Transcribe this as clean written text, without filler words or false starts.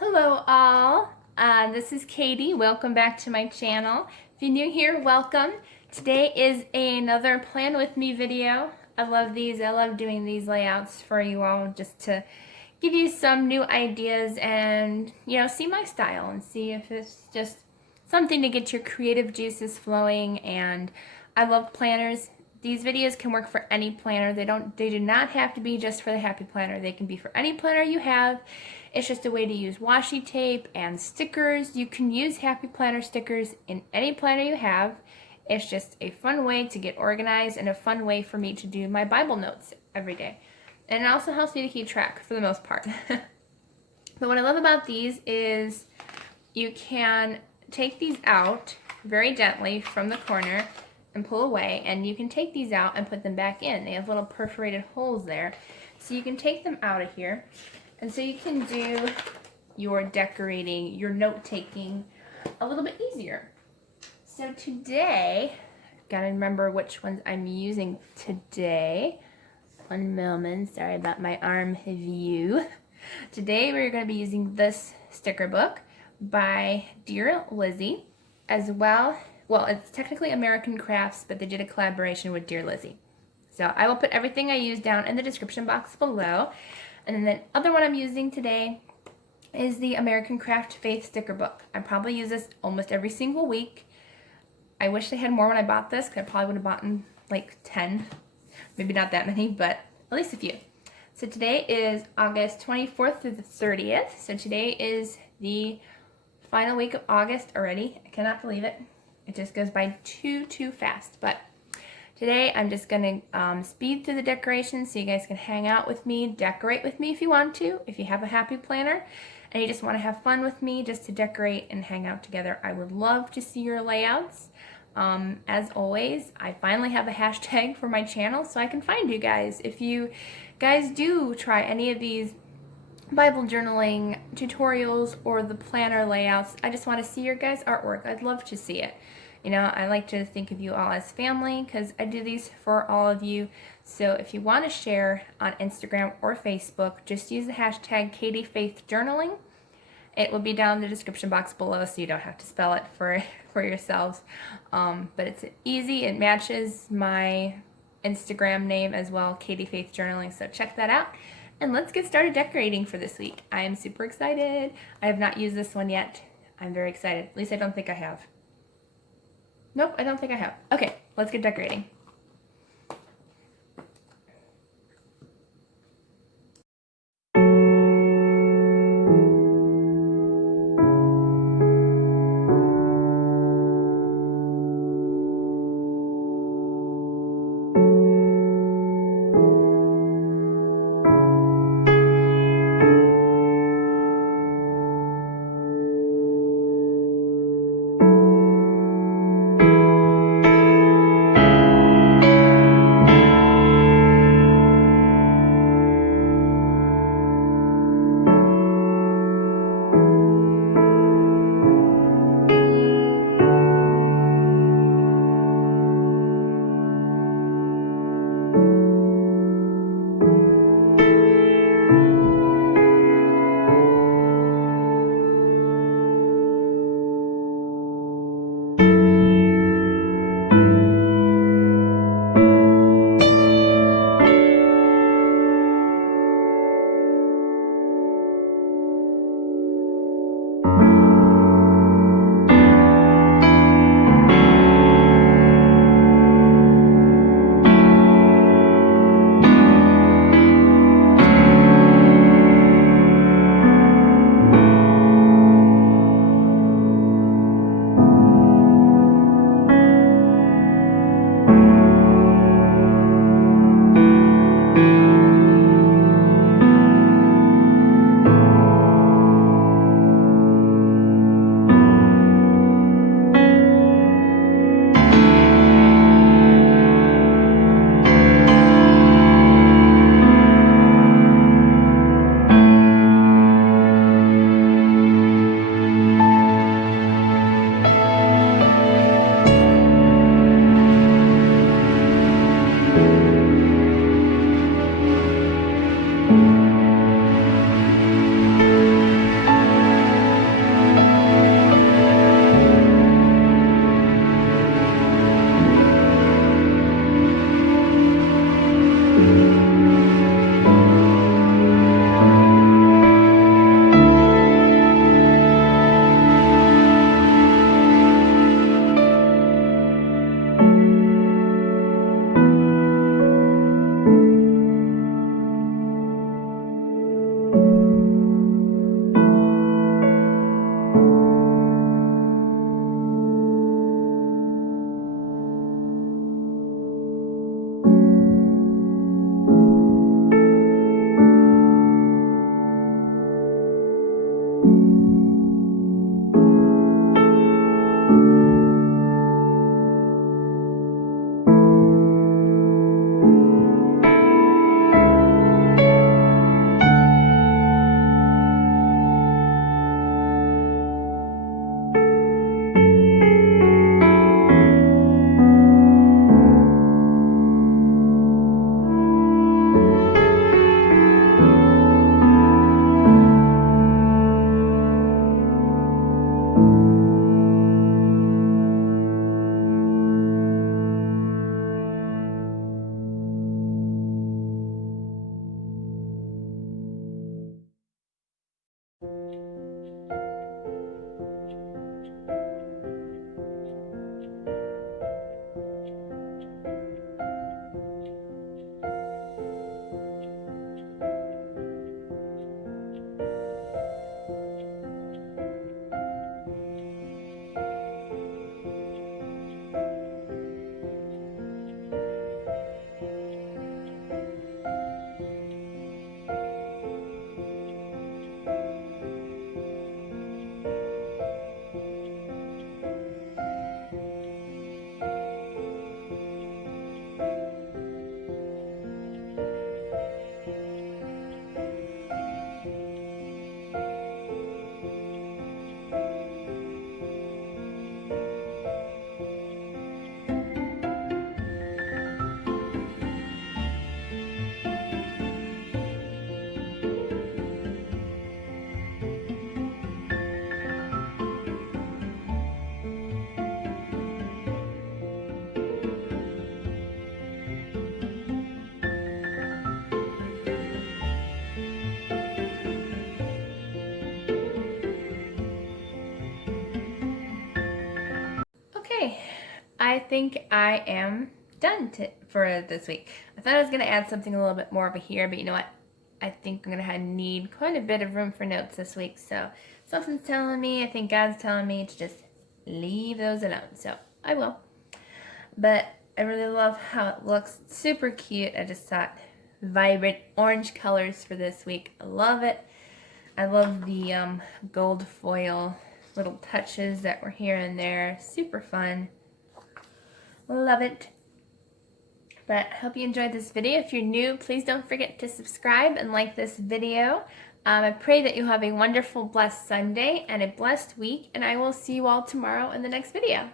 Hello all, this is Katie. Welcome back to my channel. If you're new here, welcome. Today is another plan with me video. I love these. I love doing these layouts for you all just to give you some new ideas and, see my style and see if it's just something to get your creative juices flowing. And I love planners. These videos can work for any planner. They do not have to be just for the Happy Planner. They can be for any planner you have. It's just a way to use washi tape and stickers. You can use Happy Planner stickers in any planner you have. It's just a fun way to get organized and a fun way for me to do my Bible notes every day. And it also helps me to keep track for the most part. But what I love about these is you can take these out very gently from the corner and pull away, and you can take these out and put them back in. They have little perforated holes there. So you can take them out of here. And so you can do your decorating, your note-taking a little bit easier. So today, I've got to remember which ones I'm using today. One moment, sorry about my arm view. Today we're going to be using this sticker book by Dear Lizzie, as well it's technically American Crafts, but they did a collaboration with Dear Lizzie. So I will put everything I use down in the description box below. And then the other one I'm using today is the American Craft Faith sticker book. I probably use this almost every single week. I wish they had more when I bought this, because I probably would have bought like 10. Maybe not that many, but at least a few. So today is August 24th through the 30th. So today is the final week of August already. I cannot believe it. It just goes by too fast. But today I'm just going to speed through the decorations so you guys can hang out with me, decorate with me if you want to. If you have a Happy Planner and you just want to have fun with me just to decorate and hang out together, I would love to see your layouts. As always, I finally have a hashtag for my channel so I can find you guys. If you guys do try any of these Bible journaling tutorials or the planner layouts, I just want to see your guys' artwork. I'd love to see it. I like to think of you all as family because I do these for all of you. So if you want to share on Instagram or Facebook, just use the hashtag KatieFaithJournaling. It will be down in the description box below, so you don't have to spell it for yourselves. But it's easy. It matches my Instagram name as well, Katie Faith Journaling. So check that out. And let's get started decorating for this week. I am super excited. I have not used this one yet. I'm very excited. At least I don't think I have. Nope, I don't think I have. Okay, let's get decorating. I think I am done for this week. I thought I was going to add something a little bit more over here, but you know what? I think I'm going to need quite a bit of room for notes this week. So something's telling me, I think God's telling me to just leave those alone. So I will. But I really love how it looks. Super cute. I just thought vibrant orange colors for this week. I love it. I love the gold foil little touches that were here and there. Super fun. Love it. But I hope you enjoyed this video. If you're new, please don't forget to subscribe and like this video. I pray that you have a wonderful, blessed Sunday and a blessed week, and I will see you all tomorrow in the next video.